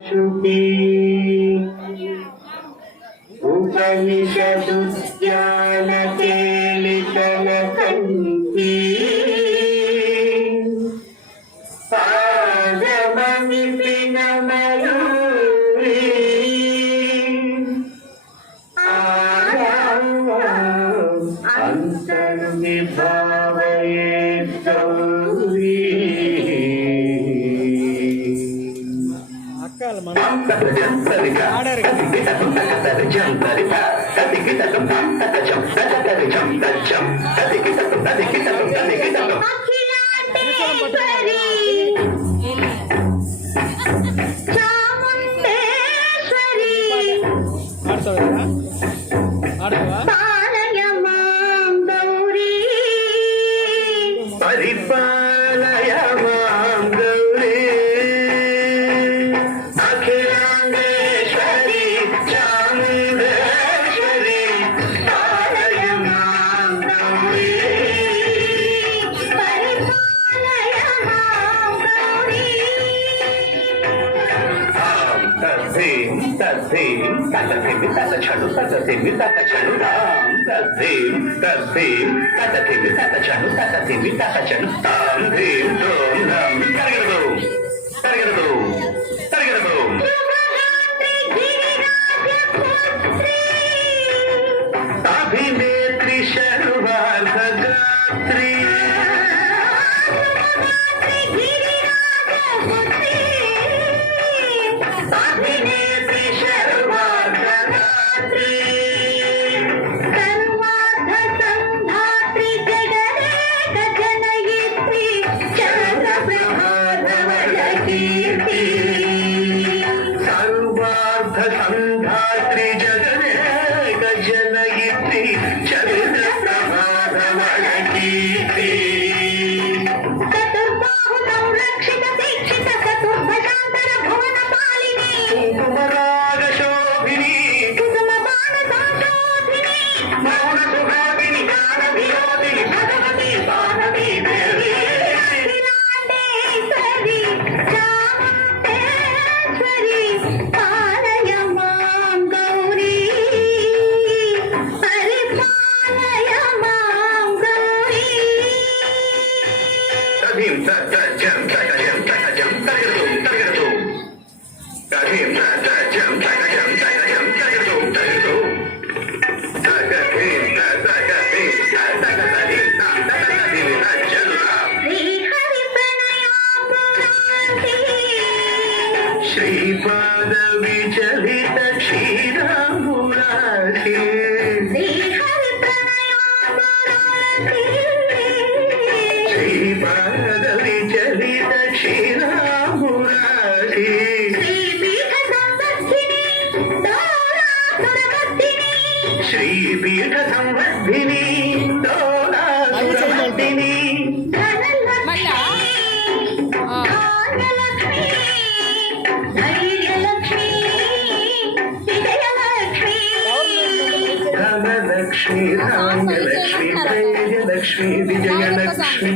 श्रुति उपनिषदुद्यान केलितन कंठी पादमि पिनमयूरी अंतर्विभावये गौरी परिपालय मां गौरी अखिलांडेश्वरी चामुंडेश्वरी पालय मां गौरी परिपालय मां गौरी तद्धिं तद्धिं तद्धिं तद्छनु तद्धिं तद्छनु राम तद्धिं तद्धिं तद्धिं तद्छनु तद्धिं तद्छनु तां धीं दों नम करगदो करगदो करगदो अभिनेत्री शर्वार्धगात्री अभिनेत्री शर्वार्धगात्री सर्वार्ध संधात्री जगदेक जनयित्री चन्द्रप्रभाधवलकीर्ति सर्वार्ध संधात्री जगदेक जनयित्री चन्द्रप्रभाधवलकीर्ति चतुर्बाहु संरक्षित दीक्षित चतुर्भुजान्तर भुवन पालिनी कुकुमराग शोभिनी कुसुम बाण संशोभिनी मौन सुहागिनी ज्ञान विरोधिनी भगवती भानवी देवी अखिलांडेश्वरी चामुंडेश्वरी पालय मां गौरी परिपालय मां गौरी तदिं तज्जं तजं तजं तजं तजं तदिं तज्जं तजं तजं तजं तजं श्रीपाद विचलित क्षीरामुरारी श्रीपाद विचलित क्षीरामुरारी श्रीपीठ संवर्धिनी दोलासुरमर्दिनी धनलक्ष्मी धान्यलक्ष्मी प्रेयलक्ष्मी विजयलक्ष्मी